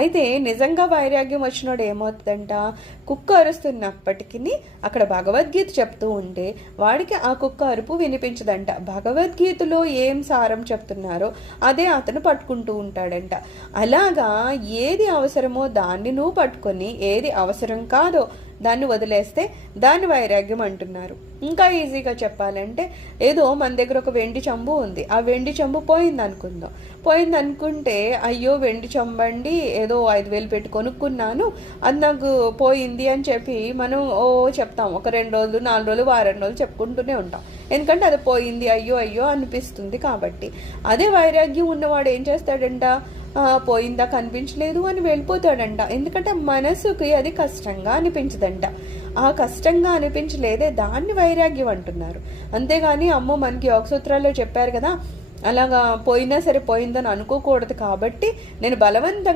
అయితే నిజంగా వైరాగ్యం వచ్చినోడు ఏమవుతుందంట, కుక్క అరుస్తున్నప్పటికీ అక్కడ భగవద్గీత చెప్తూ ఉంటే వాడికి ఆ కుక్క అరుపు వినిపించదంట. భగవద్గీతలో ఏం సారం చెప్తున్నారో అదే అతను పట్టుకుంటూ ఉంటాడంట. అలాగా ఏది అవసరమో దాన్ని నువ్వు పట్టుకొని ఏది అవసరం కాదో దాన్ని వదిలేస్తే దాన్ని వైరాగ్యం అంటున్నారు. ఇంకా ఈజీగా చెప్పాలంటే, ఏదో మన దగ్గర ఒక వెండి చెంబు ఉంది, ఆ వెండి చెంబు పోయింది అనుకుంటే అయ్యో వెండి చెంబండి ఏదో 5,000 పెట్టి కొనుక్కున్నాను, అది నాకు పోయింది అని చెప్పి మనం చెప్తాం. ఒక 2 రోజులు 4 రోజులు వారం రోజులు చెప్పుకుంటూనే ఉంటాం, ఎందుకంటే అది పోయింది అయ్యో అయ్యో అనిపిస్తుంది కాబట్టి. అదే వైరాగ్యం ఉన్నవాడు ఏం చేస్తాడంట, పోయిందా కనిపించలేదు అని వెళ్ళిపోతాడంట. ఎందుకంటే మనసుకి అది కష్టంగా అనిపించదంట. ఆ కష్టంగా అనిపించలేదే దాన్ని వైరాగ్యం అంటున్నారు. అంతేగాని అమ్మో మనకి యోగ సూత్రాల్లో చెప్పారు కదా, అలాగా పోయినా సరే పోయిందని అనుకోకూడదు కాబట్టి నేను బలవంతంగా